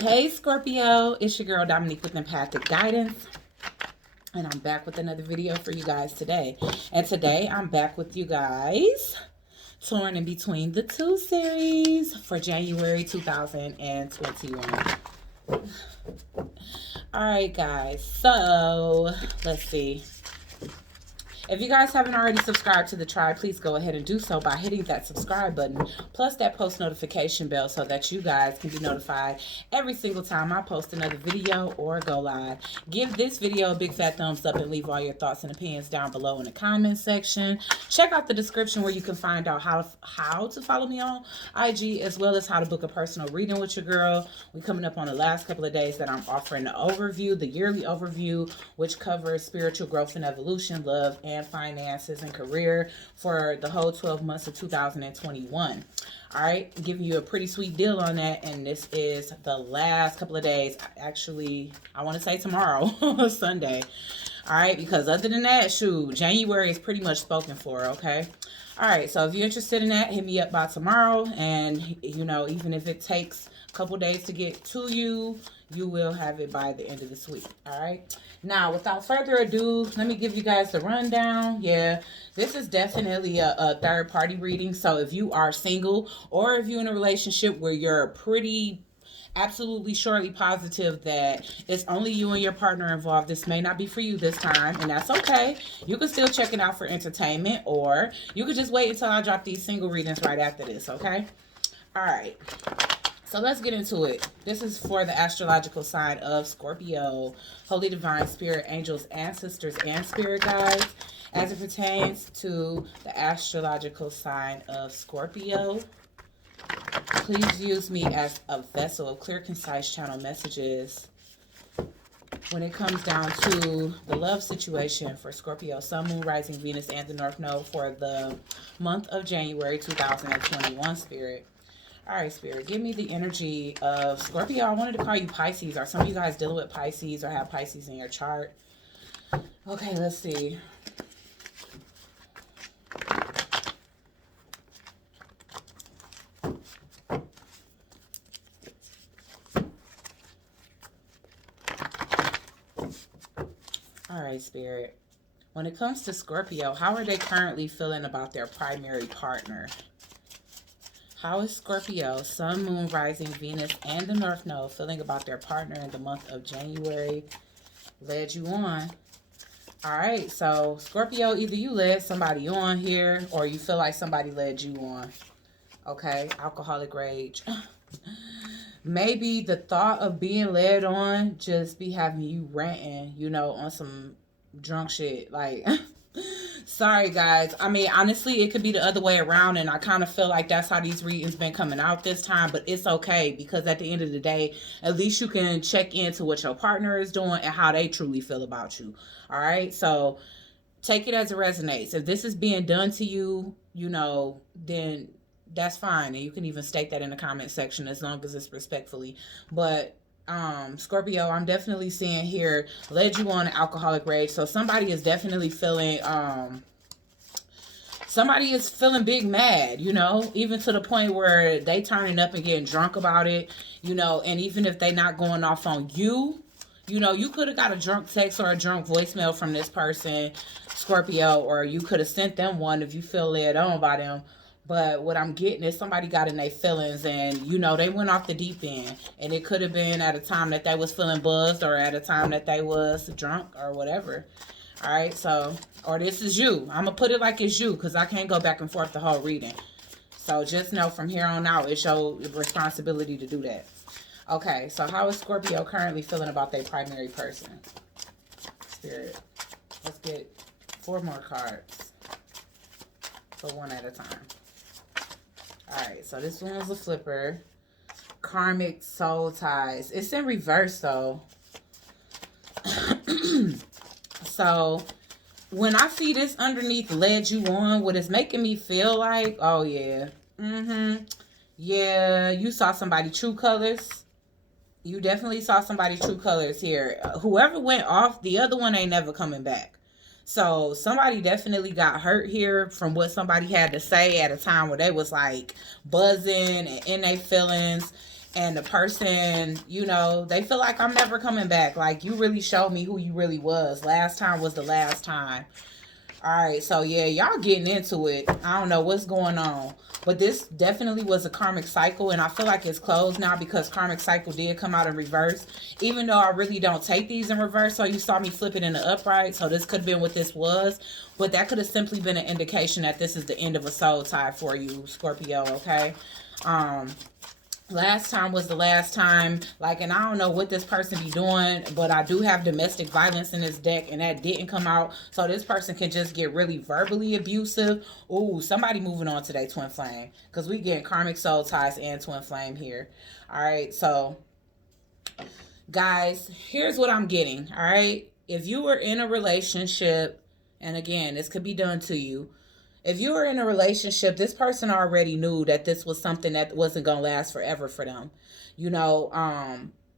Hey Scorpio, it's your girl Dominique with Empathic Guidance, and I'm back with another video for you guys today. And today I'm back with you guys, torn in between the two series for January 2021. Alright guys, so let's see. If you guys haven't already subscribed to the tribe, please go ahead and do so by hitting that subscribe button, plus that post notification bell so that you guys can be notified every single time I post another video or go live. Give this video a big fat thumbs up and leave all your thoughts and opinions down below in the comment section. Check out the description where you can find out how to follow me on IG, as well as how to book a personal reading with your girl. We're coming up on the last couple of days that I'm offering the overview, the yearly overview, which covers spiritual growth and evolution, love, and finances and career for the whole 12 months of 2021. All right, giving you a pretty sweet deal on that, and this is the last couple of days. Actually, I want to say tomorrow, Sunday. All right, because other than that, shoot, January is pretty much spoken for, okay? All right, so if you're interested in that, hit me up by tomorrow, and, you know, even if it takes a couple days to get to you, you will have it by the end of this week. All right, now without further ado, let me give you guys the rundown. Yeah, this is definitely a third party reading, so if you are single or if you're in a relationship where you're pretty absolutely surely positive that it's only you and your partner involved, this may not be for you this time, and that's okay. You can still check it out for entertainment, or you could just wait until I drop these single readings right after this, okay? All right, so let's get into it. This is for the astrological sign of Scorpio. Holy divine spirit, angels, ancestors, and spirit guides, as it pertains to the astrological sign of Scorpio. Please use me as a vessel of clear, concise channel messages when it comes down to the love situation for Scorpio, Sun, Moon, Rising, Venus, and the North Node for the month of January 2021, Spirit. All right, Spirit, give me the energy of Scorpio. I wanted to call you Pisces. Are some of you guys dealing with Pisces or have Pisces in your chart? Okay, let's see. All right, Spirit. When it comes to Scorpio, how are they currently feeling about their primary partner? How is Scorpio, Sun, Moon, Rising, Venus, and the North Node feeling about their partner in the month of January? Led you on. All right, so Scorpio, either you led somebody on here or you feel like somebody led you on. Okay, alcoholic rage. Maybe the thought of being led on just be having you ranting, you know, on some drunk shit. Like, sorry guys. I mean, honestly, it could be the other way around, and I kind of feel like that's how these readings been coming out this time, but it's okay, because at the end of the day, at least you can check into what your partner is doing and how they truly feel about you. All right, so take it as it resonates. If this is being done to you, you know, then that's fine, and you can even state that in the comment section as long as it's respectfully. But Scorpio, I'm definitely seeing here led you on alcoholic rage. So somebody is definitely feeling somebody is feeling big mad, you know, even to the point where they turning up and getting drunk about it, you know. And even if they not going off on you, you know, you could have got a drunk text or a drunk voicemail from this person, Scorpio, or you could have sent them one if you feel led on by them. But what I'm getting is somebody got in their feelings, and, you know, they went off the deep end. And it could have been at a time that they was feeling buzzed, or at a time that they was drunk, or whatever. All right, so, or this is you. I'm going to put it like it's you, because I can't go back and forth the whole reading. So just know from here on out, it's your responsibility to do that. Okay, so how is Scorpio currently feeling about their primary person? Spirit, let's get 4 more cards. So one at a time. Alright, so this one was a flipper. Karmic soul ties. It's in reverse, though. So, when I see this underneath led you on, what it's making me feel like, oh, yeah. Yeah, you saw somebody true colors. You definitely saw somebody true colors here. Whoever went off, the other one ain't never coming back. So somebody definitely got hurt here from what somebody had to say at a time where they was like buzzing and in their feelings. And the person, you know, they feel like I'm never coming back. Like, you really showed me who you really was. Last time was the last time. All right, so yeah, y'all getting into it. I don't know what's going on. But this definitely was a karmic cycle, and I feel like it's closed now because karmic cycle did come out in reverse. Even though I really don't take these in reverse, so you saw me flip it in the upright, so this could have been what this was. But that could have simply been an indication that this is the end of a soul tie for you, Scorpio, okay? Last time was the last time, like, and I don't know what this person be doing, but I do have domestic violence in this deck, and that didn't come out. So this person can just get really verbally abusive. Ooh, somebody moving on today, twin flame, because we getting karmic soul ties and twin flame here. All right, so guys, here's what I'm getting. All right, if you were in a relationship, and again, this could be done to you. If you were in a relationship, this person already knew that this was something that wasn't going to last forever for them. You know,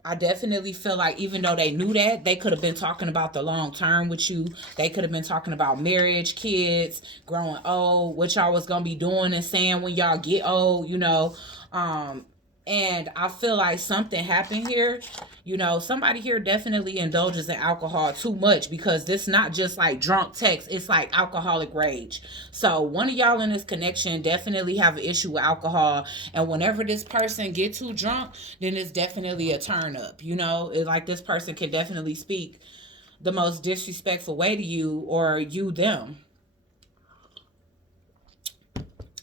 I definitely feel like even though they knew that, they could have been talking about the long term with you. They could have been talking about marriage, kids, growing old, what y'all was going to be doing and saying when y'all get old, you know. And I feel like something happened here. You know, somebody here definitely indulges in alcohol too much, because this not just like drunk text, it's like alcoholic rage. So one of y'all in this connection definitely have an issue with alcohol, and whenever this person get too drunk, then it's definitely a turn up. You know, it's like this person can definitely speak the most disrespectful way to you, or you them.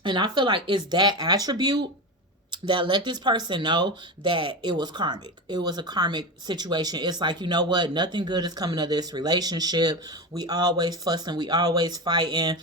And I feel like it's that attribute that let this person know that it was karmic. It was a karmic situation. It's like, you know what? Nothing good is coming of this relationship. We always fussing. We always fighting.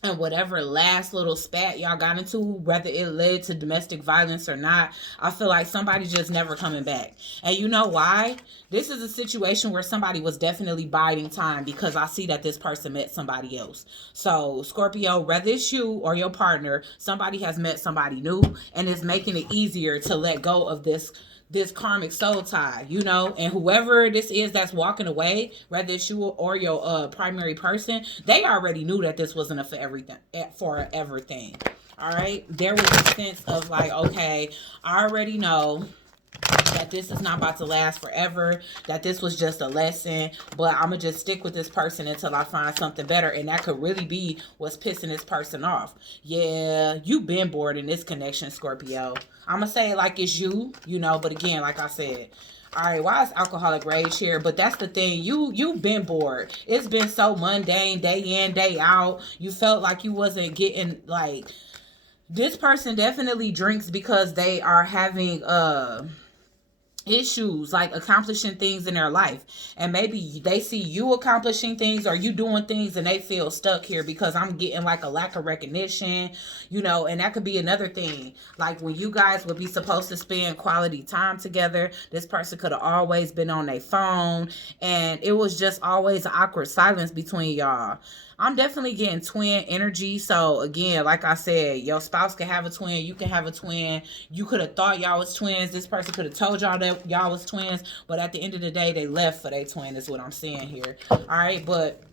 And whatever last little spat y'all got into, whether it led to domestic violence or not, I feel like somebody just never coming back. And you know why? This is a situation where somebody was definitely biding time, because I see that this person met somebody else. So Scorpio, whether it's you or your partner, somebody has met somebody new, and it's making it easier to let go of this karmic soul tie, you know. And whoever this is that's walking away, whether it's you or your primary person, they already knew that this wasn't a forever thing. All right, there was a sense of like, okay, I already know that this is not about to last forever, that this was just a lesson, but I'm gonna just stick with this person until I find something better. And that could really be what's pissing this person off. Yeah, you've been bored in this connection, Scorpio. I'm gonna say it like it's you, you know, but again, like I said, all right, why is alcoholic rage here? But that's the thing, you've been bored. It's been so mundane, day in, day out. You felt like you wasn't getting, like, this person definitely drinks because they are having issues, like accomplishing things in their life, and maybe they see you accomplishing things or you doing things, and they feel stuck here because I'm getting like a lack of recognition, you know. And that could be another thing, like when you guys would be supposed to spend quality time together, this person could have always been on their phone, and it was just always an awkward silence between y'all. I'm definitely getting twin energy. So again, like I said, your spouse can have a twin. You can have a twin. You could have thought y'all was twins. This person could have told y'all that y'all was twins. But at the end of the day, they left for their twin is what I'm saying here. All right. But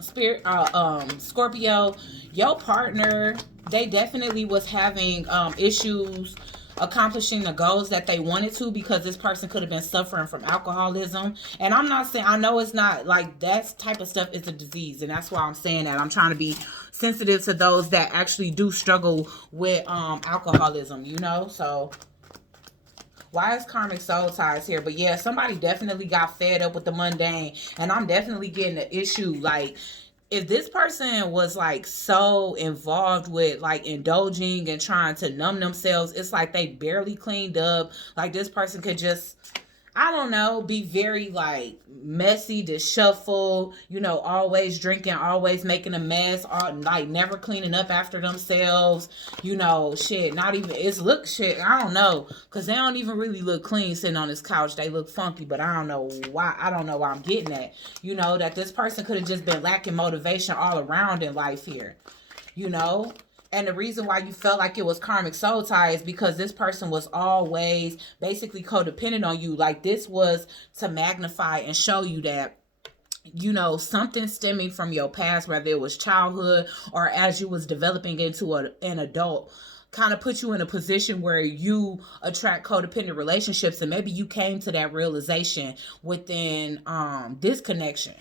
Scorpio, your partner, they definitely was having issues accomplishing the goals that they wanted to, because this person could have been suffering from alcoholism. And I'm not saying, I know it's not like that type of stuff is a disease, and that's why I'm saying that. I'm trying to be sensitive to those that actually do struggle with alcoholism, you know. So why is karmic soul ties here? But yeah, somebody definitely got fed up with the mundane, and I'm definitely getting the issue, like, if this person was like so involved with like indulging and trying to numb themselves, it's like they barely cleaned up. Like this person could just, I don't know, be very like messy, disheveled, you know, always drinking, always making a mess, all, like never cleaning up after themselves, you know, shit, not even, it's look shit, I don't know, because they don't even really look clean sitting on this couch. They look funky, but I don't know why I'm getting at, you know, that this person could have just been lacking motivation all around in life here, you know. And the reason why you felt like it was karmic soul tie is because this person was always basically codependent on you. Like this was to magnify and show you that, you know, something stemming from your past, whether it was childhood or as you was developing into an adult, kind of put you in a position where you attract codependent relationships, and maybe you came to that realization within this connection.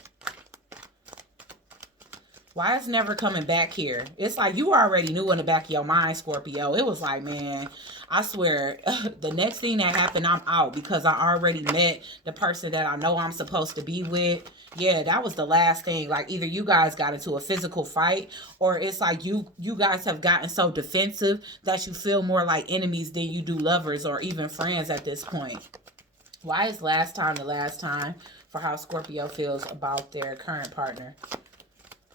Why it's never coming back here? It's like you already knew in the back of your mind, Scorpio. It was like, man, I swear, the next thing that happened, I'm out, because I already met the person that I know I'm supposed to be with. Yeah, that was the last thing. Like, either you guys got into a physical fight, or it's like you guys have gotten so defensive that you feel more like enemies than you do lovers or even friends at this point. Why is last time the last time for how Scorpio feels about their current partner?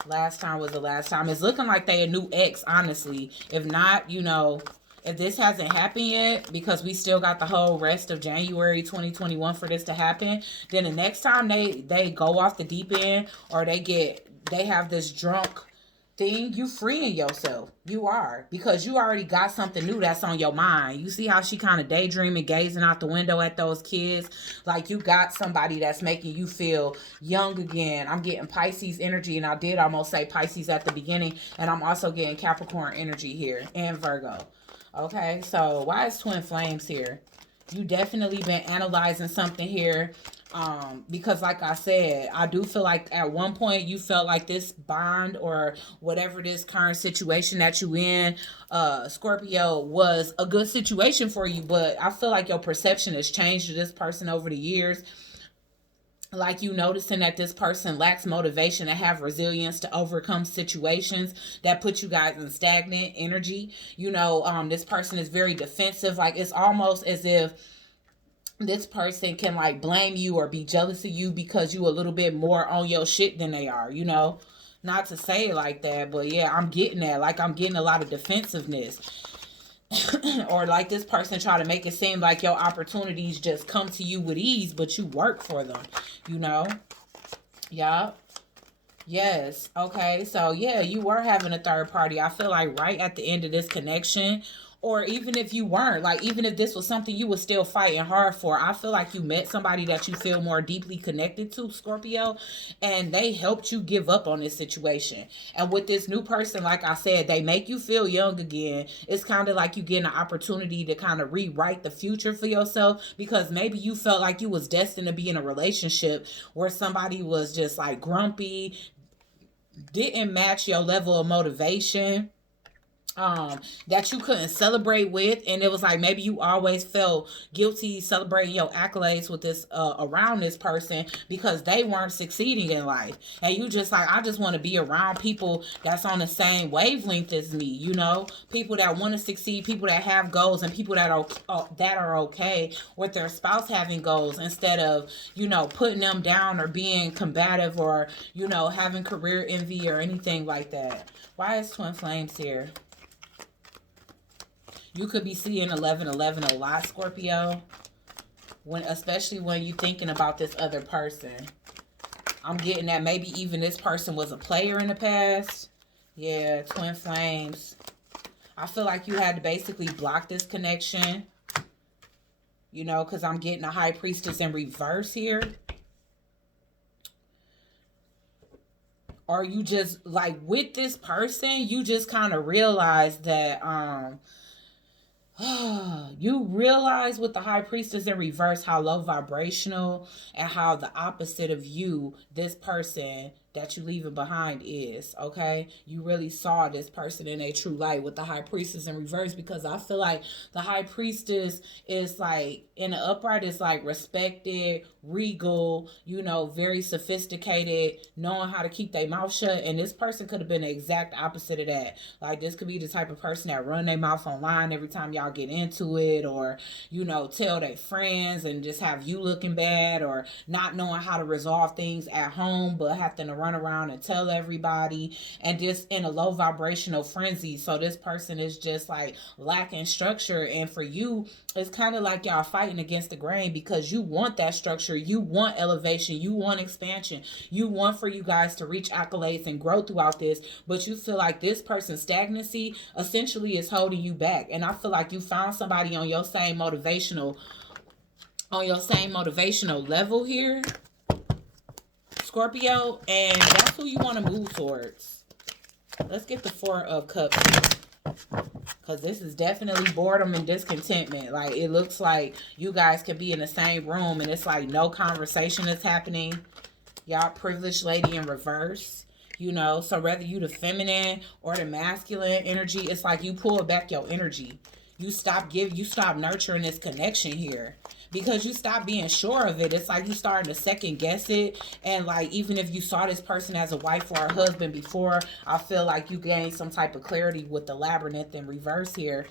Last time was the last time. It's looking like they a new ex, honestly. If not, you know, if this hasn't happened yet, because we still got the whole rest of January 2021 for this to happen, then the next time they go off the deep end, or they have this drunk thing, you freeing yourself. You are, because you already got something new that's on your mind. You see how she kind of daydreaming, gazing out the window at those kids? Like, you got somebody that's making you feel young again. I'm getting Pisces energy, and I did almost say Pisces at the beginning, and I'm also getting Capricorn energy here, and Virgo. Okay, so why is twin flames here? You definitely been analyzing something here. Because like I said, I do feel like at one point you felt like this bond, or whatever this current situation that you in, Scorpio, was a good situation for you. But I feel like your perception has changed to this person over the years. Like, you noticing that this person lacks motivation and have resilience to overcome situations that put you guys in stagnant energy. You know, this person is very defensive. Like, it's almost as if this person can like blame you or be jealous of you because you a little bit more on your shit than they are, you know. Not to say it like that, but yeah, I'm getting that. Like, I'm getting a lot of defensiveness. Or like this person try to make it seem like your opportunities just come to you with ease, but you work for them, you know. Yeah. Yes. Okay. So yeah, you were having a third party. I feel like right at the end of this connection, or even if you weren't, like, even if this was something you were still fighting hard for, I feel like you met somebody that you feel more deeply connected to, Scorpio, and they helped you give up on this situation. And with this new person, like I said, they make you feel young again. It's kind of like you getting an opportunity to kind of rewrite the future for yourself, because maybe you felt like you was destined to be in a relationship where somebody was just like grumpy, didn't match your level of motivation, that you couldn't celebrate with, and it was like maybe you always felt guilty celebrating your accolades with this around this person because they weren't succeeding in life, and you just like, I just want to be around people that's on the same wavelength as me, you know, people that want to succeed, people that have goals, and people that are okay with their spouse having goals, instead of, you know, putting them down or being combative, or, you know, having career envy or anything like that. Why is twin flames here? You could be seeing 1111 a lot, Scorpio, especially when you're thinking about this other person. I'm getting that maybe even this person was a player in the past. Yeah, twin flames. I feel like you had to basically block this connection, you know, because I'm getting a high priestess in reverse here. Or you just, like, with this person, you just kind of realize that, you realize with the high priestess in reverse how low vibrational and how the opposite of you this person that you leaving behind is, okay? You really saw this person in a true light with the high priestess in reverse, because I feel like the high priestess is like, in the upright, is like respected, regal, you know, very sophisticated, knowing how to keep their mouth shut, and this person could have been the exact opposite of that. Like, this could be the type of person that run their mouth online every time y'all get into it, or, you know, tell their friends and just have you looking bad, or not knowing how to resolve things at home but having to run around and tell everybody, and just in a low vibrational frenzy. So this person is just like lacking structure, and for you it's kind of like y'all fighting against the grain, because you want that structure, you want elevation, you want expansion, you want for you guys to reach accolades and grow throughout this, but you feel like this person's stagnancy essentially is holding you back. And I feel like you found somebody on your same motivational level here, Scorpio, and that's who you want to move towards. Let's get the Four of Cups, Because this is definitely boredom and discontentment. Like, it looks like you guys can be in the same room and it's like no conversation is happening. Y'all, privileged lady in reverse. You know, so whether you the feminine or the masculine energy, it's like you pull back your energy. You stop nurturing this connection here. Because you stop being sure of it. It's like you starting to second guess it. And like, even if you saw this person as a wife or a husband before, I feel like you gained some type of clarity with the labyrinth in reverse here,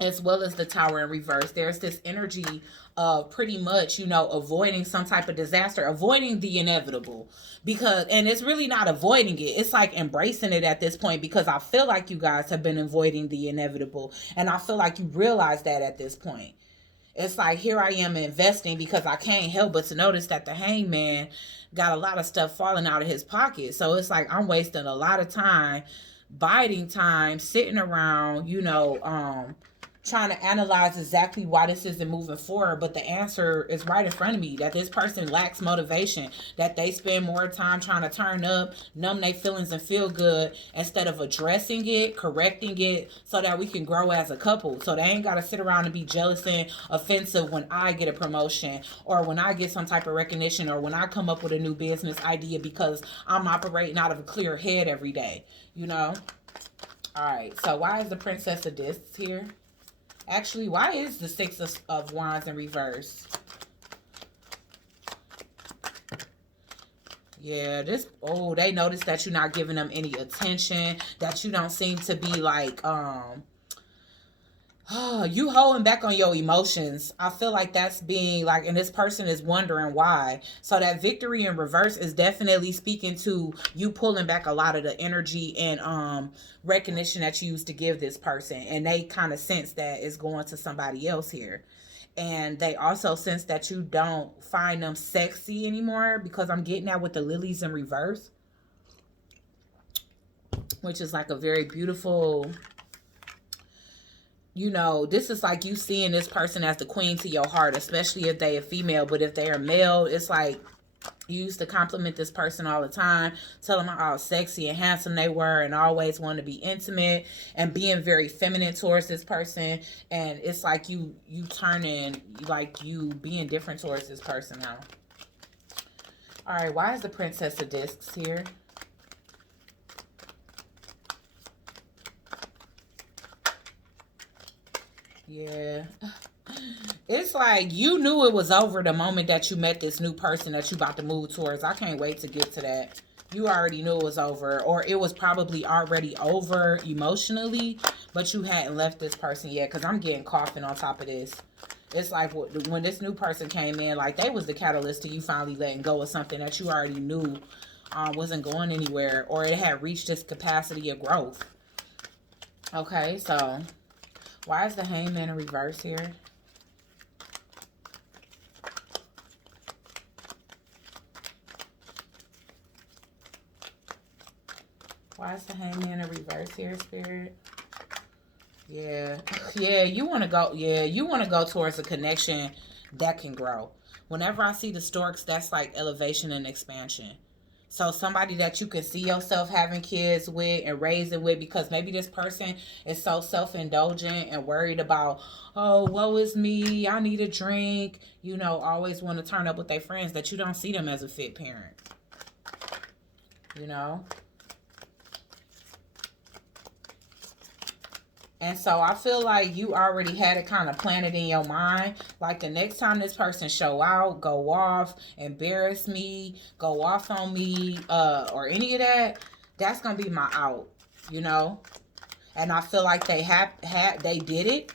as well as the tower in reverse. There's this energy of pretty much, you know, avoiding some type of disaster, avoiding the inevitable. Because, and it's really not avoiding it, it's like embracing it at this point, because I feel like you guys have been avoiding the inevitable, and I feel like you realize that at this point. It's like, here I am investing because I can't help but to notice that the hangman got a lot of stuff falling out of his pocket. So it's like I'm wasting a lot of time, biding time, sitting around, you know, trying to analyze exactly why this isn't moving forward. But the answer is right in front of me, that this person lacks motivation, that they spend more time trying to turn up, numb their feelings and feel good, instead of addressing it, correcting it, so that we can grow as a couple. So they ain't got to sit around and be jealous and offensive when I get a promotion, or when I get some type of recognition, or when I come up with a new business idea, because I'm operating out of a clear head every day, you know. All right, so why is the Princess of Discs here? Actually, why is the Six of Wands in reverse? Yeah, this, oh, they notice that you're not giving them any attention, that you don't seem to be like, you holding back on your emotions. I feel like that's being like, and this person is wondering why. So that victory in reverse is definitely speaking to you pulling back a lot of the energy and recognition that you used to give this person, and they kind of sense that it's going to somebody else here. And they also sense that you don't find them sexy anymore, because I'm getting that with the lilies in reverse, which is like a very beautiful, you know, this is like you seeing this person as the queen to your heart, especially if they are female. But if they are male, it's like you used to compliment this person all the time, tell them how sexy and handsome they were, and always want to be intimate and being very feminine towards this person. And it's like you turning, like you being different towards this person now. All right, why is the Princess of Discs here? Yeah. It's like you knew it was over the moment that you met this new person that you about to move towards. I can't wait to get to that. You already knew it was over, or it was probably already over emotionally, but you hadn't left this person yet, because I'm getting coughing on top of this. It's like when this new person came in, like they was the catalyst to you finally letting go of something that you already knew wasn't going anywhere, or it had reached its capacity of growth. Okay, so why is the Hangman in reverse here? Why is the Hangman in reverse here, Spirit? Yeah. Yeah, you want to go, you want to go towards a connection that can grow. Whenever I see the storks, that's like elevation and expansion. So somebody that you can see yourself having kids with and raising with, because maybe this person is so self-indulgent and worried about, oh, woe is me, I need a drink, you know, always want to turn up with their friends, that you don't see them as a fit parent, you know. And so I feel like you already had it kind of planted in your mind. Like the next time this person show out, go off, embarrass me, go off on me, or any of that, that's going to be my out, you know. And I feel like they did it.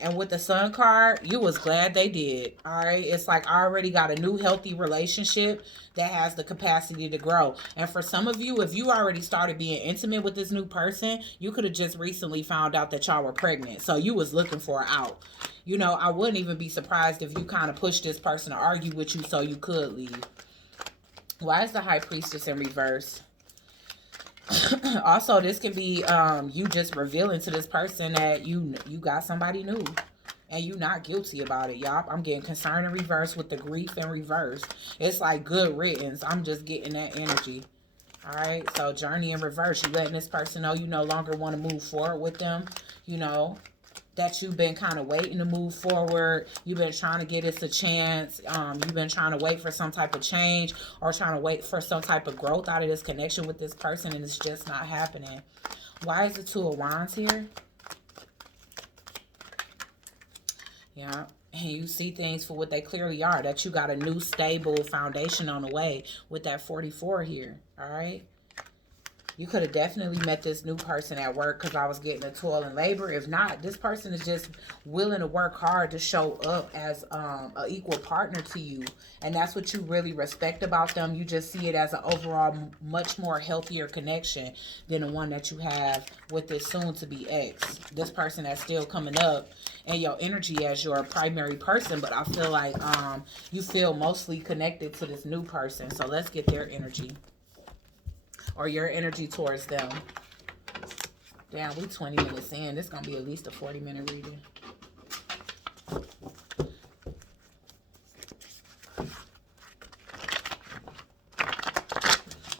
And with the Sun card, you was glad they did. All right. It's like I already got a new healthy relationship that has the capacity to grow. And for some of you, if you already started being intimate with this new person, you could have just recently found out that y'all were pregnant. So you was looking for an out. You know, I wouldn't even be surprised if you kind of pushed this person to argue with you so you could leave. Why is the High Priestess in reverse? Also, this could be you just revealing to this person that you got somebody new and you not guilty about it, y'all. I'm getting concern in reverse with the grief in reverse. It's like good riddance. I'm just getting that energy. All right, so journey in reverse. You letting this person know you no longer want to move forward with them. You know, that you've been kind of waiting to move forward. You've been trying to get this a chance. You've been trying to wait for some type of change or trying to wait for some type of growth out of this connection with this person, and it's just not happening. Why is the Two of Wands here? Yeah. And you see things for what they clearly are. That you got a new stable foundation on the way with that 44 here. All right. You could have definitely met this new person at work because I was getting a toil and labor. If not, this person is just willing to work hard to show up as an equal partner to you. And that's what you really respect about them. You just see it as an overall much more healthier connection than the one that you have with this soon-to-be ex. This person that's still coming up and your energy as your primary person. But I feel like you feel mostly connected to this new person. So let's get their energy. Or your energy towards them. Damn, we 20 minutes in. This is going to be at least a 40-minute reading.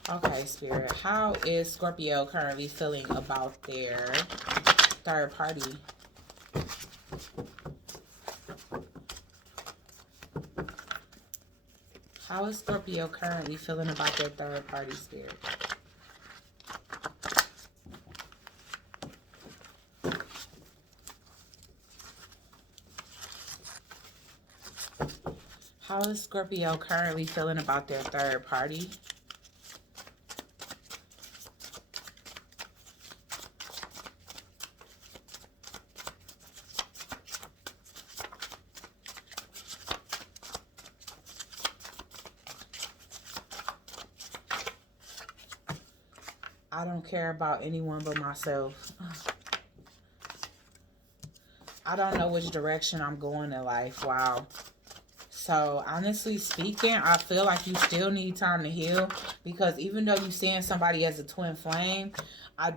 Okay, Spirit. How is Scorpio currently feeling about their third party? How is Scorpio currently feeling about their third party, Spirit? How is Scorpio currently feeling about their third party? I don't care about anyone but myself. I don't know which direction I'm going in life. Wow. So, honestly speaking, I feel like you still need time to heal. Because even though you're seeing somebody as a twin flame, I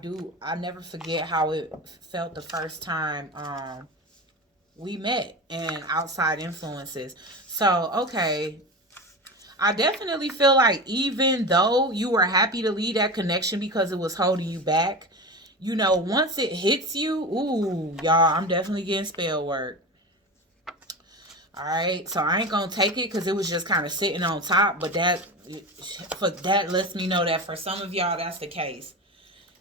never forget how it felt the first time we met and outside influences. So, okay. I definitely feel like even though you were happy to leave that connection because it was holding you back, you know, once it hits you, ooh, y'all, I'm definitely getting spell work. All right, so I ain't gonna take it because it was just kind of sitting on top, but that lets me know that for some of y'all that's the case.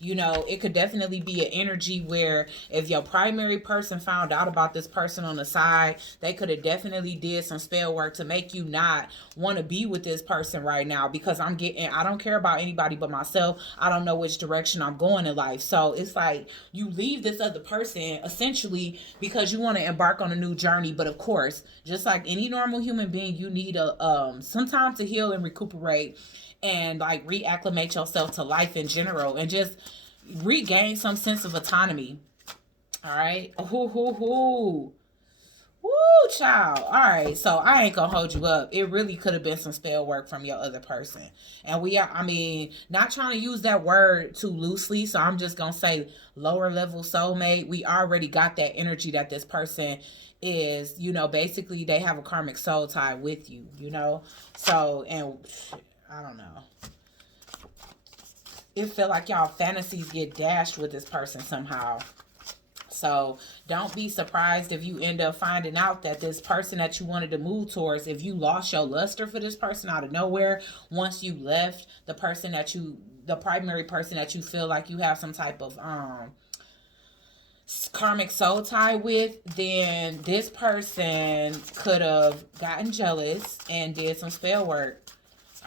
You know, it could definitely be an energy where if your primary person found out about this person on the side, they could have definitely did some spell work to make you not want to be with this person right now, because I don't care about anybody but myself. I don't know which direction I'm going in life. So it's like you leave this other person essentially because you want to embark on a new journey. But of course, just like any normal human being, you need some time to heal and recuperate and like reacclimate yourself to life in general and just regain some sense of autonomy. All right. Woo, child. All right. So I ain't gonna hold you up. It really could have been some spell work from your other person. And not trying to use that word too loosely. So I'm just gonna say lower level soulmate. We already got that energy that this person is, you know, basically they have a karmic soul tie with you, you know. So, and I don't know. It felt like y'all fantasies get dashed with this person somehow. So don't be surprised if you end up finding out that this person that you wanted to move towards, if you lost your luster for this person out of nowhere, once you left the primary person that you feel like you have some type of karmic soul tie with, then this person could have gotten jealous and did some spell work.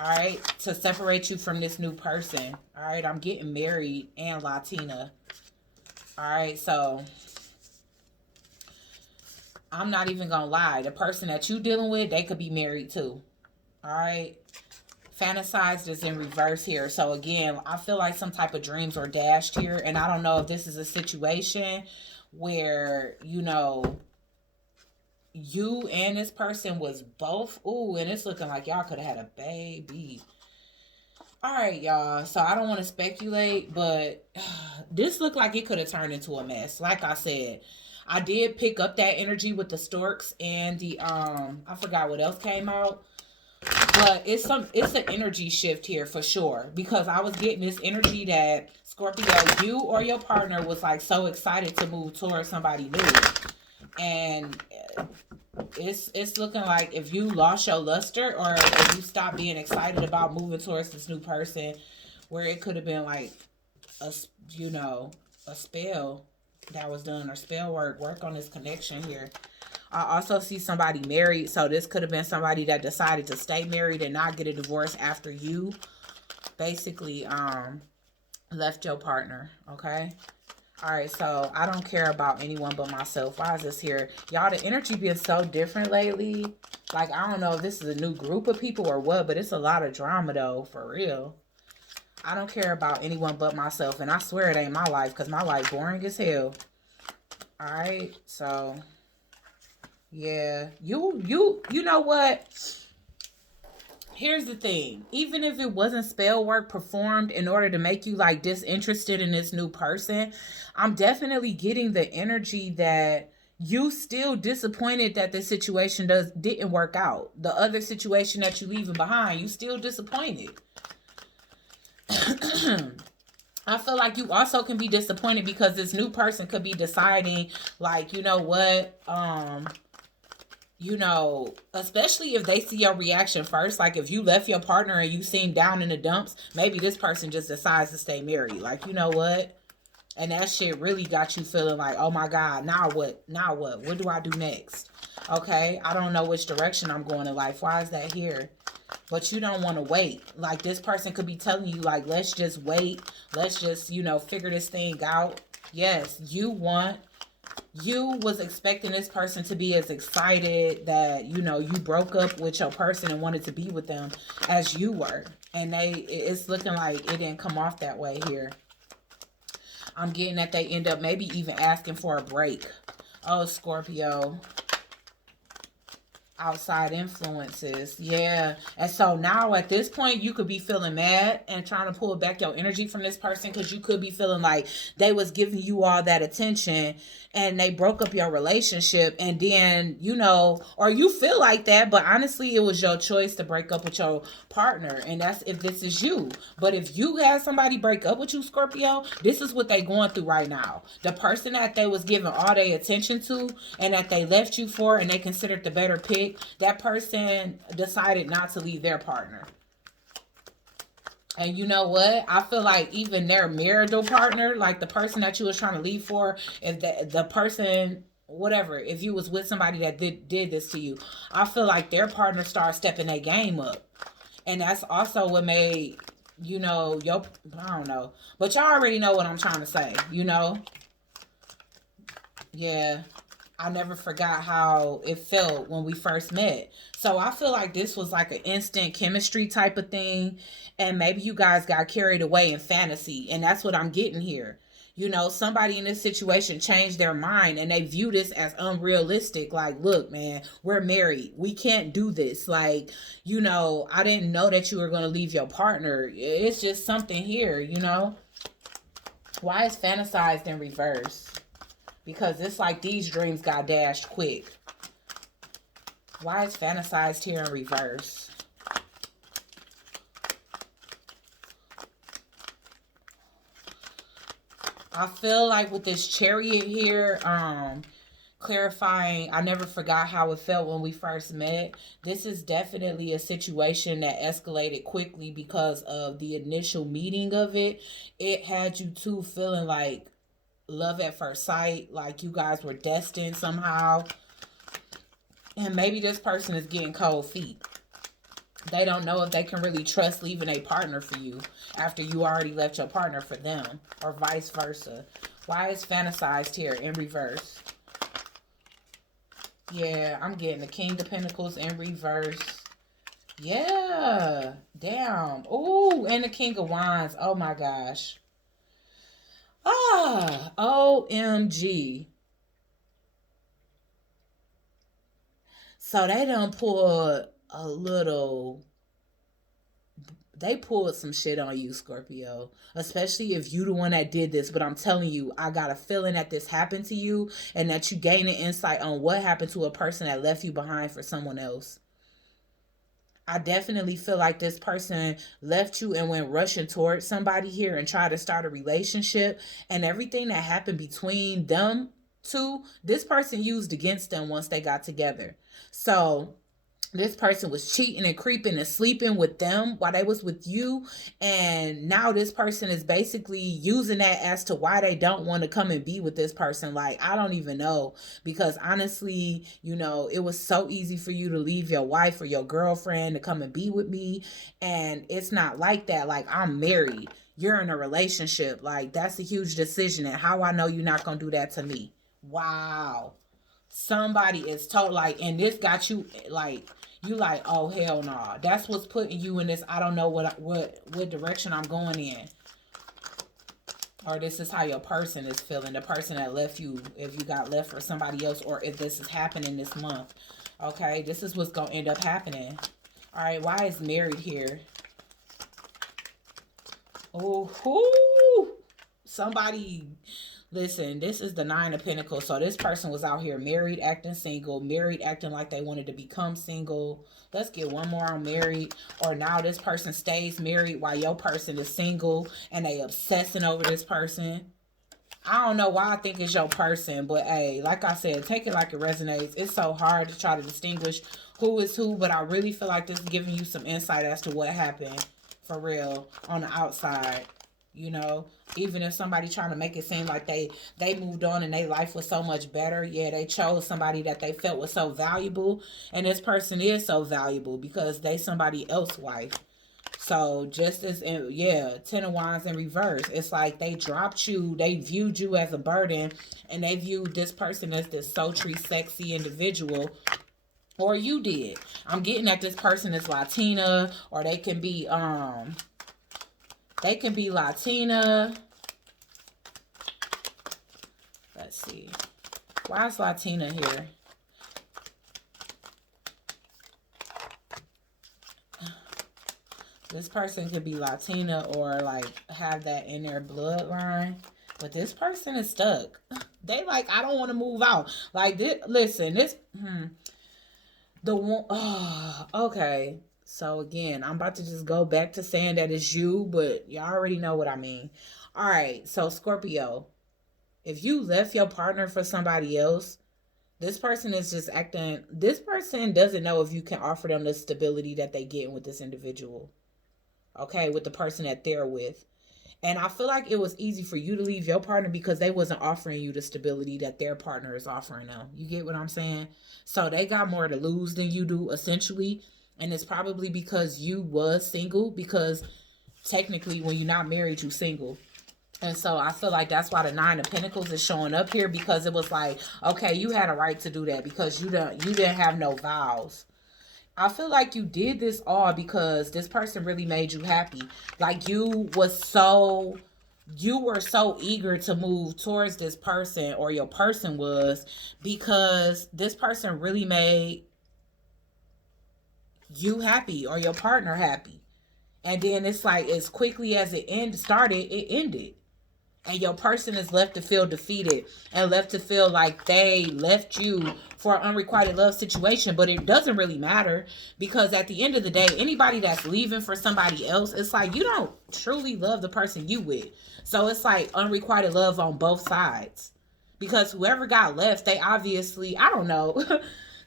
All right, to separate you from this new person. All right, I'm getting married and Latina. All right, so I'm not even gonna lie. The person that you dealing with, they could be married too. All right, fantasized is in reverse here. So again, I feel like some type of dreams are dashed here, and I don't know if this is a situation where, you know, you and this person was both, ooh, and it's looking like y'all could have had a baby. All right, y'all. So I don't want to speculate, but this looked like it could have turned into a mess. Like I said, I did pick up that energy with the storks and the I forgot what else came out. But it's an energy shift here for sure, because I was getting this energy that Scorpio, you or your partner was like so excited to move towards somebody new. And it's looking like if you lost your luster, or if you stopped being excited about moving towards this new person, where it could have been like a a spell that was done, or spell work on this connection here. I also see somebody married, so this could have been somebody that decided to stay married and not get a divorce after you basically left your partner. Okay. All right, so I don't care about anyone but myself. Why is this here? Y'all, the energy being so different lately. Like, I don't know if this is a new group of people or what, but it's a lot of drama, though, for real. I don't care about anyone but myself, and I swear it ain't my life, because my life boring as hell. All right, so, yeah. You know what? Here's the thing. Even if it wasn't spell work performed in order to make you like disinterested in this new person, I'm definitely getting the energy that you still disappointed that the situation didn't work out. The other situation that you leaving behind, you still disappointed. I feel like you also can be disappointed because this new person could be deciding like, you know what, especially if they see your reaction first, like if you left your partner and you seem down in the dumps, maybe this person just decides to stay married. Like, you know what? And that shit really got you feeling like, oh my God, now what? Now what? What do I do next? Okay, I don't know which direction I'm going in life. Why is that here? But you don't want to wait. Like, this person could be telling you, like, let's just wait. Let's just, figure this thing out. Yes, you was expecting this person to be as excited that, you broke up with your person and wanted to be with them as you were. And it's looking like it didn't come off that way here. I'm getting that they end up maybe even asking for a break. Oh, Scorpio. Outside influences. Yeah. And so now at this point, you could be feeling mad and trying to pull back your energy from this person, because you could be feeling like they was giving you all that attention and they broke up your relationship. And then, or you feel like that, but honestly, it was your choice to break up with your partner. And that's if this is you. But if you had somebody break up with you, Scorpio, this is what they going through right now. The person that they was giving all their attention to and that they left you for and they considered the better pick, that person decided not to leave their partner. And you know what? I feel like even their marital partner, like the person that you was trying to leave for, if the person, whatever, if you was with somebody that did this to you, I feel like their partner started stepping their game up. And that's also what made, I don't know. But y'all already know what I'm trying to say, Yeah. I never forgot how it felt when we first met. So I feel like this was like an instant chemistry type of thing. And maybe you guys got carried away in fantasy. And that's what I'm getting here. Somebody in this situation changed their mind and they view this as unrealistic. Like, look, man, we're married. We can't do this. Like, I didn't know that you were going to leave your partner. It's just something here, Why is fantasized in reverse? Because it's like these dreams got dashed quick. Why is fantasized here in reverse? I feel like with this Chariot here, clarifying, I never forgot how it felt when we first met. This is definitely a situation that escalated quickly because of the initial meeting of it. It had you two feeling like love at first sight, like you guys were destined somehow. And maybe this person is getting cold feet. They don't know if they can really trust leaving a partner for you after you already left your partner for them, or vice versa. Why is fantasized here in reverse? Yeah, I'm getting the King of Pentacles in reverse. Yeah, damn. Ooh, and the King of Wands. Oh my gosh. OMG. So they done pulled a little, they pulled some shit on you, Scorpio. Especially if you the one that did this. But I'm telling you, I got a feeling that this happened to you and that you gain an insight on what happened to a person that left you behind for someone else. I definitely feel like this person left you and went rushing towards somebody here and tried to start a relationship, and everything that happened between them two, this person used against them once they got together. So this person was cheating and creeping and sleeping with them while they was with you, and now this person is basically using that as to why they don't want to come and be with this person. Like, I don't even know, because honestly, it was so easy for you to leave your wife or your girlfriend to come and be with me, and it's not like that. Like, I'm married, you're in a relationship, like that's a huge decision, and how I know you're not gonna do that to me? Wow. Somebody is told, like, and this got you like, you like, oh hell no, nah. That's what's putting you in this, I don't know what direction I'm going in. Or this is how your person is feeling, the person that left you, if you got left for somebody else, or if this is happening this month. Okay, this is what's gonna end up happening. All right, why is married here? Oh, somebody. Listen, this is the Nine of Pentacles. So this person was out here married, acting single, married, acting like they wanted to become single. Let's get one more on married. Or now this person stays married while your person is single and they obsessing over this person. I don't know why I think it's your person, but hey, like I said, take it like it resonates. It's so hard to try to distinguish who is who, but I really feel like this is giving you some insight as to what happened for real on the outside. Even if somebody trying to make it seem like they moved on and their life was so much better, yeah, they chose somebody that they felt was so valuable, and this person is so valuable because they somebody else's wife. So just as yeah, Ten of Wands in reverse, it's like they dropped you, they viewed you as a burden, and they viewed this person as this sultry, sexy individual. Or you did. I'm getting that this person is Latina, or they can be Latina. Let's see. Why is Latina here? This person could be Latina or like have that in their bloodline. But this person is stuck. They like, I don't want to move out. Like, listen, the one, okay. So again, I'm about to just go back to saying that it's you, but y'all already know what I mean. All right, so Scorpio, if you left your partner for somebody else, this person is just acting, this person doesn't know if you can offer them the stability that they get with this individual. Okay, with the person that they're with. And I feel like it was easy for you to leave your partner because they wasn't offering you the stability that their partner is offering them. You get what I'm saying? So they got more to lose than you do, essentially. And it's probably because you was single, because technically when you're not married, you're single. And so I feel like that's why the Nine of Pentacles is showing up here, because it was like, okay, you had a right to do that because you didn't have no vows. I feel like you did this all because this person really made you happy. Like you were so eager to move towards this person, or your person was, because this person really made you happy or your partner happy. And then it's like, as quickly as it started, it ended. And your person is left to feel defeated and left to feel like they left you for an unrequited love situation. But it doesn't really matter, because at the end of the day, anybody that's leaving for somebody else, it's like you don't truly love the person you with. So it's like unrequited love on both sides, because whoever got left, they obviously, I don't know,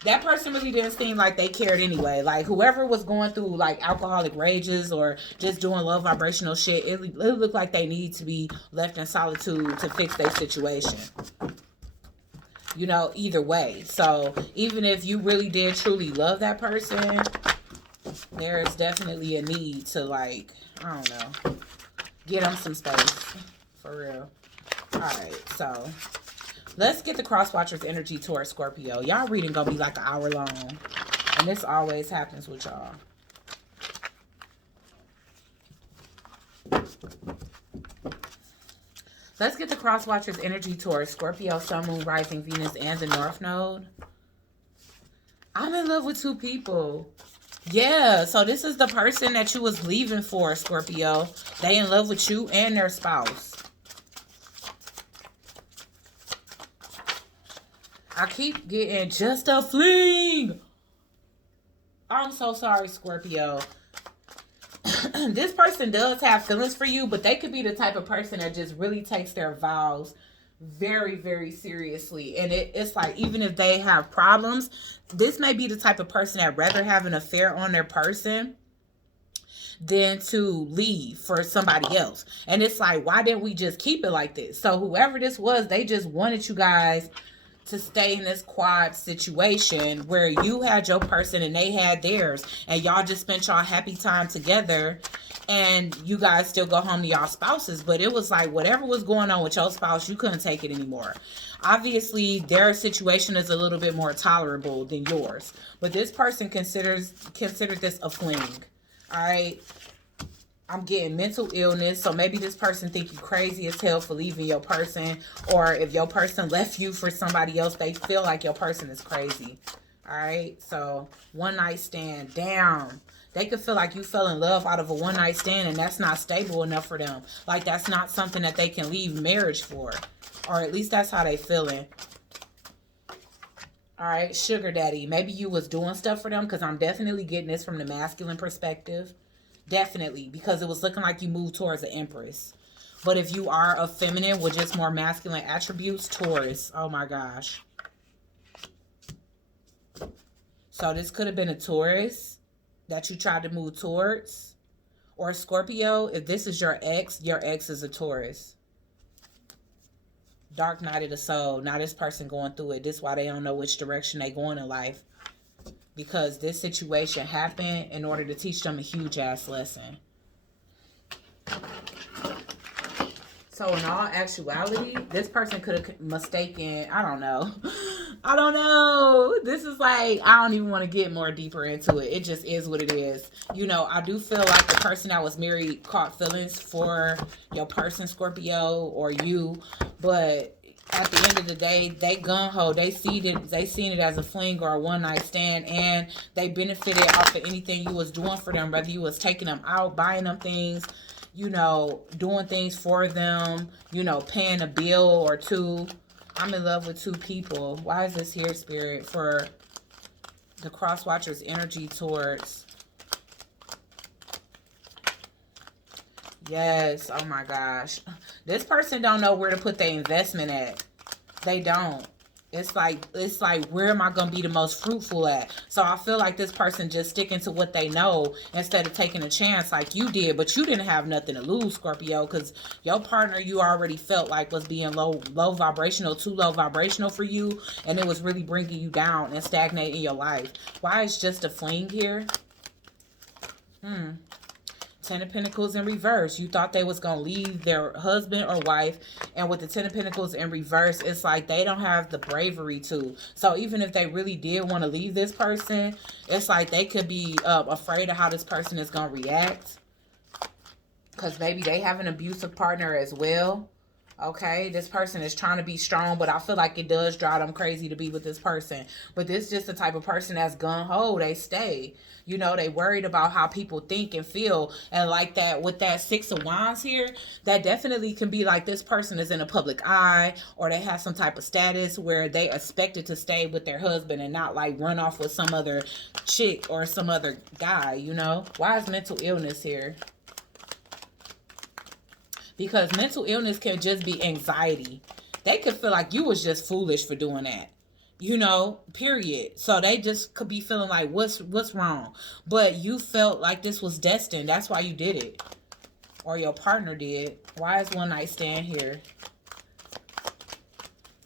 that person really didn't seem like they cared anyway. Like whoever was going through like alcoholic rages or just doing low vibrational shit, it looked like they need to be left in solitude to fix their situation. Either way. So even if you really did truly love that person, there is definitely a need to, like, I don't know, get them some space. For real. Alright, so let's get the cross watchers energy towards Scorpio. Y'all reading gonna be like an hour long. And this always happens with y'all. Let's get the cross watchers energy towards Scorpio, Sun, Moon, Rising, Venus, and the North Node. I'm in love with two people. Yeah, so this is the person that you was leaving for, Scorpio. They in love with you and their spouse. I keep getting just a fling. I'm so sorry, Scorpio. This person does have feelings for you, but they could be the type of person that just really takes their vows very, very seriously. And it's like, even if they have problems, this may be the type of person that rather have an affair on their person than to leave for somebody else. And it's like, why didn't we just keep it like this? So whoever this was, they just wanted you guys to stay in this quad situation where you had your person and they had theirs, and y'all just spent y'all happy time together, and you guys still go home to y'all spouses. But it was like, whatever was going on with your spouse, you couldn't take it anymore. Obviously their situation is a little bit more tolerable than yours, but this person considered this a fling. All right, I'm getting mental illness. So maybe this person think you crazy as hell for leaving your person. Or if your person left you for somebody else, they feel like your person is crazy. All right. So one night stand down. They could feel like you fell in love out of a one night stand, and that's not stable enough for them. Like, that's not something that they can leave marriage for. Or at least that's how they feeling. All right. Sugar daddy. Maybe you was doing stuff for them, because I'm definitely getting this from the masculine perspective. Definitely, because it was looking like you moved towards the Empress. But if you are a feminine with just more masculine attributes, Taurus. Oh my gosh. So this could have been a Taurus that you tried to move towards. Or Scorpio, if this is your ex is a Taurus. Dark night of the soul. Now this person going through it. This is why they don't know which direction they going in life. Because this situation happened in order to teach them a huge ass lesson. So in all actuality, this person could have mistaken, I don't know. I don't know. This is like, I don't even want to get more deeper into it. It just is what it is. You know, I do feel like the person that was married caught feelings for your person, Scorpio, or you. But at the end of the day, they gung-ho. They seen it as a fling or a one-night stand, and they benefited off of anything you was doing for them, whether you was taking them out, buying them things, you know, doing things for them, you know, paying a bill or two. I'm in love with two people. Why is this here, Spirit, for the cross watcher's energy towards... Yes, oh my gosh. This person don't know where to put their investment at. They don't. It's like, where am I going to be the most fruitful at? So I feel like this person just sticking to what they know instead of taking a chance like you did. But you didn't have nothing to lose, Scorpio, because your partner you already felt like was being low vibrational, too low vibrational for you. And it was really bringing you down and stagnating your life. Why is just a fling here? Ten of Pentacles in reverse. You thought they was going to leave their husband or wife. And with the Ten of Pentacles in reverse, it's like they don't have the bravery to. So even if they really did want to leave this person, it's like they could be afraid of how this person is going to react. Because maybe they have an abusive partner as well. Okay, this person is trying to be strong, but I feel like it does drive them crazy to be with this person. But this is just the type of person that's gung-ho. They stay. You know, they worried about how people think and feel. And like that, with that Six of Wands here, that definitely can be like this person is in a public eye, or they have some type of status where they expected to stay with their husband and not like run off with some other chick or some other guy, you know? Why is mental illness here? Because mental illness can just be anxiety. They could feel like you was just foolish for doing that. You know, period. So they just could be feeling like, what's wrong? But you felt like this was destined. That's why you did it. Or your partner did. Why is one night stand here?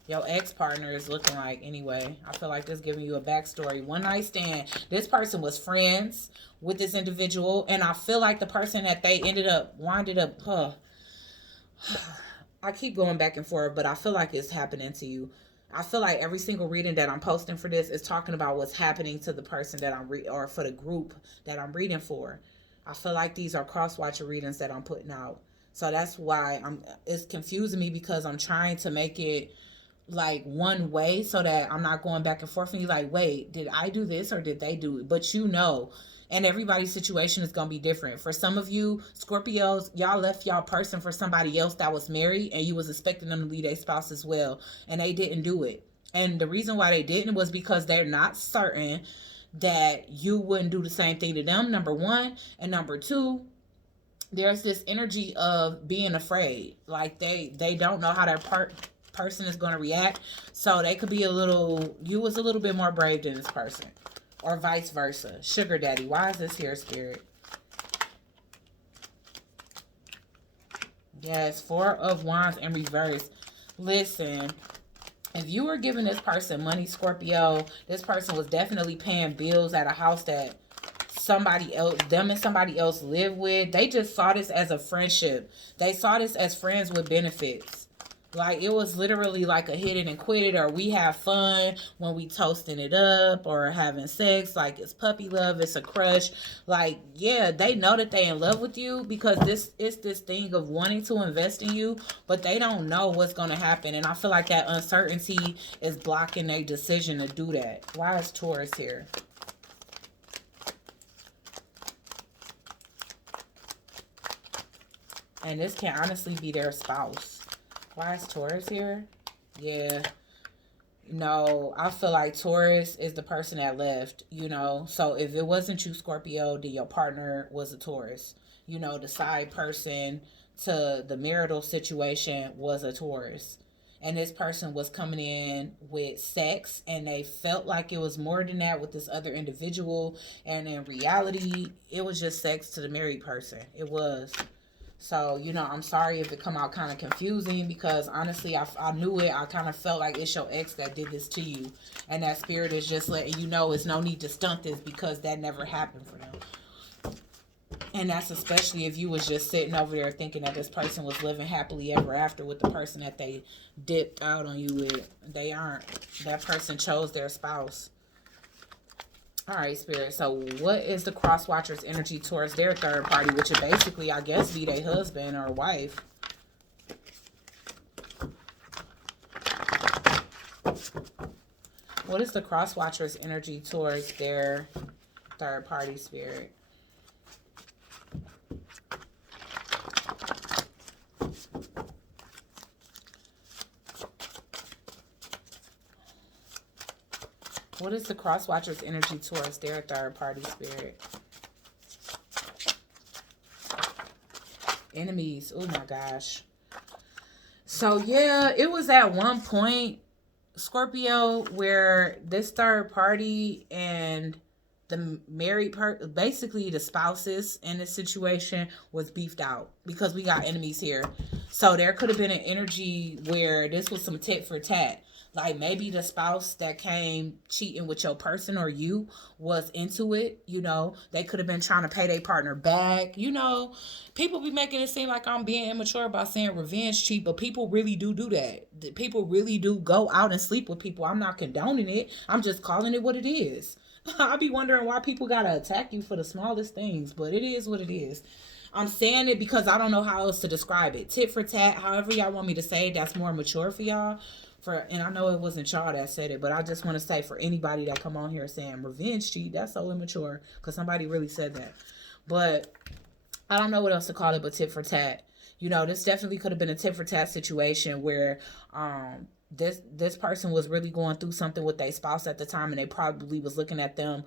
Your ex-partner is looking like, anyway. I feel like this giving you a backstory. One night stand. This person was friends with this individual. And I feel like the person that they winded up, I keep going back and forth, but I feel like it's happening to you. I feel like every single reading that I'm posting for this is talking about what's happening to the person that I'm or for the group that I'm reading for. I feel like these are cross-watcher readings that I'm putting out. So that's why it's confusing me, because I'm trying to make it like one way so that I'm not going back and forth and you're like, wait, did I do this or did they do it? But you know. And everybody's situation is going to be different. For some of you, Scorpios, y'all left y'all person for somebody else that was married, and you was expecting them to leave their spouse as well. And they didn't do it. And the reason why they didn't was because they're not certain that you wouldn't do the same thing to them, number one. And number two, there's this energy of being afraid. Like they don't know how their person is going to react. So they could be you was a little bit more brave than this person. Or vice versa. Sugar daddy. Why is this here, Spirit? Yes, Four of Wands in reverse. Listen, if you were giving this person money, Scorpio, this person was definitely paying bills at a house that somebody else, them and somebody else live with. They just saw this as a friendship. They saw this as friends with benefits. Like, it was literally like a hit it and quit it, or we have fun when we toasting it up or having sex. Like, it's puppy love, it's a crush. Like, yeah, they know that they in love with you because it's this thing of wanting to invest in you, but they don't know what's going to happen. And I feel like that uncertainty is blocking their decision to do that. Why is Taurus here? And this can honestly be their spouse. Why is Taurus here? Yeah. No, I feel like Taurus is the person that left, you know. So if it wasn't you, Scorpio, then your partner was a Taurus. You know, the side person to the marital situation was a Taurus. And this person was coming in with sex, and they felt like it was more than that with this other individual. And in reality, it was just sex to the married person. It was. So, you know, I'm sorry if it come out kind of confusing, because honestly, I knew it. I kind of felt like it's your ex that did this to you. And that spirit is just letting you know it's no need to stunt this, because that never happened for them. And that's especially if you was just sitting over there thinking that this person was living happily ever after with the person that they dipped out on you with. They aren't. That person chose their spouse. All right, Spirit. So what is the cross watcher's energy towards their third party, which would basically, I guess, be their husband or wife? What is the cross watcher's energy towards their third party, Spirit? What is the cross watcher's energy towards their third party, Spirit? Enemies. Oh my gosh. So yeah, it was at one point, Scorpio, where this third party and the married basically the spouses in this situation was beefed out, because we got enemies here. So there could have been an energy where this was some tit for tat. Like, maybe the spouse that came cheating with your person or you was into it, you know. They could have been trying to pay their partner back, you know. People be making it seem like I'm being immature by saying revenge cheat, but people really do that. People really do go out and sleep with people. I'm not condoning it. I'm just calling it what it is. I be wondering why people gotta attack you for the smallest things, but it is what it is. I'm saying it because I don't know how else to describe it. Tit for tat, however y'all want me to say it, that's more mature for y'all. And I know it wasn't y'all that said it, but I just want to say, for anybody that come on here saying revenge cheat, that's so immature, because somebody really said that. But I don't know what else to call it but tit for tat. You know, this definitely could have been a tit for tat situation where this person was really going through something with their spouse at the time, and they probably was looking at them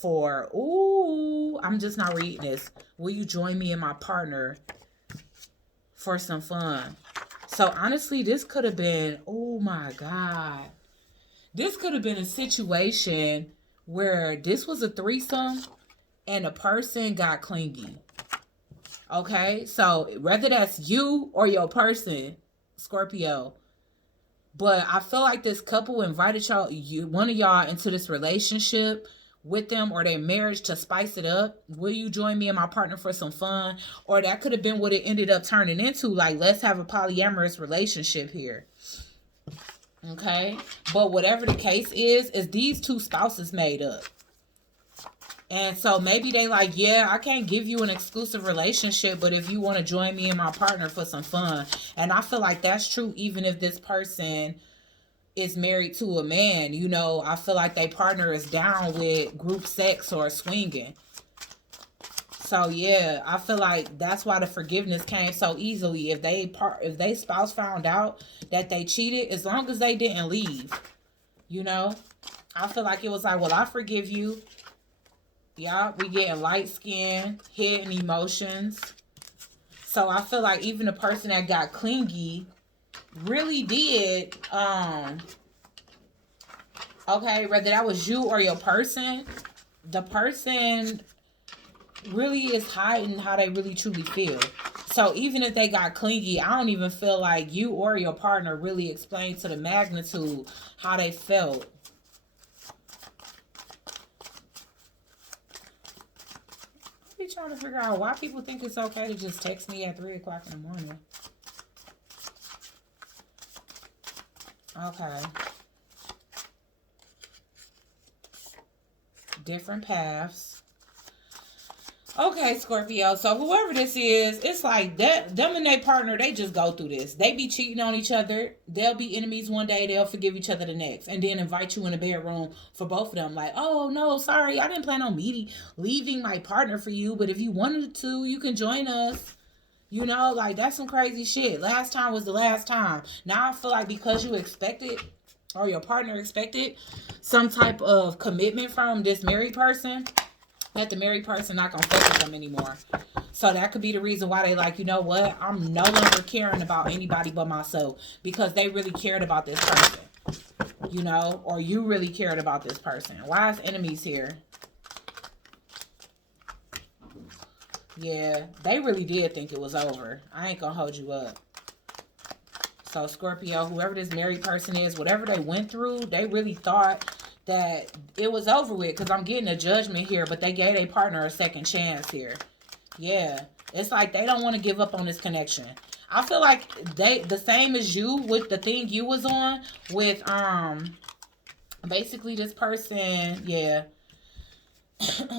for, ooh, I'm just not reading this. Will you join me and my partner for some fun? So honestly, this could have been, oh my God. This could have been a situation where this was a threesome and a person got clingy. Okay? So whether that's you or your person, Scorpio. But I feel like this couple invited one of y'all into this relationship with them, or their marriage, to spice it up. Will you join me and my partner for some fun? Or that could have been what it ended up turning into. Like, let's have a polyamorous relationship here. Okay? But whatever the case is these two spouses made up. And so maybe they like, yeah, I can't give you an exclusive relationship, but if you want to join me and my partner for some fun. And I feel like that's true even if this person is married to a man. You know, I feel like their partner is down with group sex or swinging. So yeah, I feel like that's why the forgiveness came so easily. If they spouse found out that they cheated, as long as they didn't leave, you know, I feel like it was like, well, I forgive you. Yeah, we getting light skin, hidden emotions. So I feel like even the person that got clingy really did, okay, whether that was you or your person, the person really is hiding how they really truly feel. So even if they got clingy, I don't even feel like you or your partner really explained to the magnitude how they felt. I'm trying to figure out why people think it's okay to just text me at 3 o'clock in the morning. Okay. Different paths. Okay, Scorpio. So whoever this is, it's like that. Them and their partner, they just go through this. They be cheating on each other. They'll be enemies one day. They'll forgive each other the next, and then invite you in the bedroom for both of them. Like, oh no, sorry, I didn't plan on leaving my partner for you, but if you wanted to, you can join us. You know, like that's some crazy shit. Last time was the last time. Now I feel like because you expected, or your partner expected, some type of commitment from this married person, that the married person not gonna fuck with them anymore. So that could be the reason why they like, you know what, I'm no longer caring about anybody but myself, because they really cared about this person, you know, or you really cared about this person. Why is enemies here? Yeah, they really did think it was over. I ain't gonna hold you up. So Scorpio, whoever this married person is, whatever they went through, they really thought that it was over with, because I'm getting a judgment here, but they gave their partner a second chance here. Yeah, it's like they don't want to give up on this connection. I feel like they the same as you with the thing you was on with basically this person. Yeah,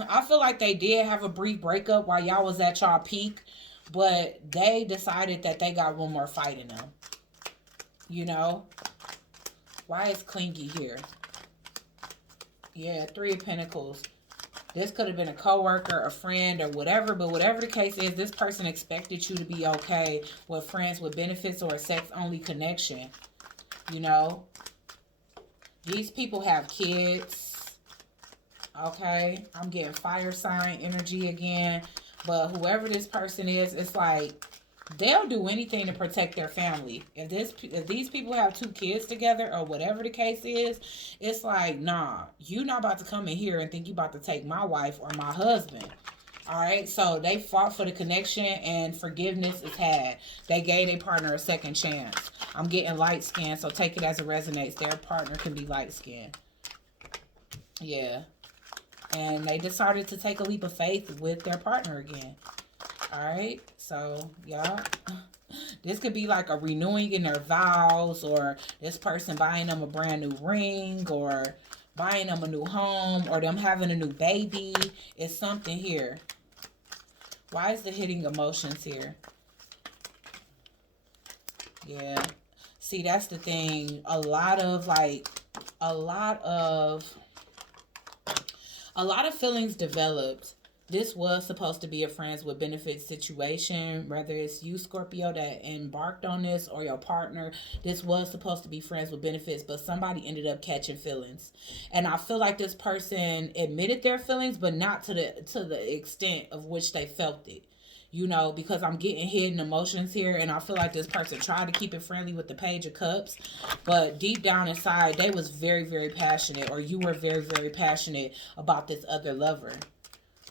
I feel like they did have a brief breakup while y'all was at y'all peak, but they decided that they got one more fight in them. You know, why is clingy here? Yeah, 3 of Pentacles. This could have been a coworker, a friend, or whatever. But whatever the case is, this person expected you to be okay with friends with benefits or a sex-only connection. You know? These people have kids. Okay? I'm getting fire sign energy again. But whoever this person is, it's like they'll do anything to protect their family. If these people have 2 kids together or whatever the case is, it's like, nah, you not about to come in here and think you about to take my wife or my husband. All right, so they fought for the connection and forgiveness is had. They gave their partner a second chance. I'm getting light skin, so take it as it resonates. Their partner can be light skin. Yeah. And they decided to take a leap of faith with their partner again. Alright, so y'all, this could be like a renewing in their vows, or this person buying them a brand new ring, or buying them a new home, or them having a new baby. It's something here. Why is the hitting emotions here? Yeah. See, that's the thing. A lot of feelings developed. This was supposed to be a friends with benefits situation, whether it's you, Scorpio, that embarked on this, or your partner. This was supposed to be friends with benefits, but somebody ended up catching feelings. And I feel like this person admitted their feelings, but not to the extent of which they felt it. You know, because I'm getting hidden emotions here, and I feel like this person tried to keep it friendly with the Page of Cups, but deep down inside, they was very, very passionate, or you were very, very passionate about this other lover.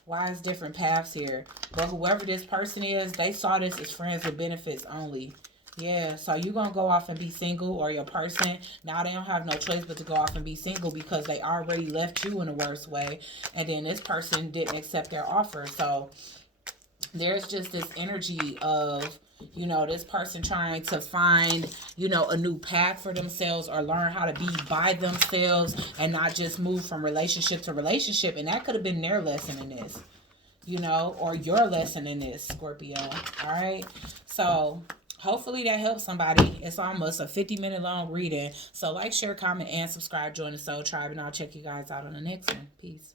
Why is different paths here? But whoever this person is, they saw this as friends with benefits only. Yeah, so you're going to go off and be single, or your person, now they don't have no choice but to go off and be single because they already left you in a worse way. And then this person didn't accept their offer. So there's just this energy of, you know, this person trying to find, you know, a new path for themselves, or learn how to be by themselves and not just move from relationship to relationship. And that could have been their lesson in this, you know, or your lesson in this, Scorpio. All right. So hopefully that helps somebody. It's almost a 50-minute long reading. So like, share, comment, and subscribe. Join the Soul Tribe, and I'll check you guys out on the next one. Peace.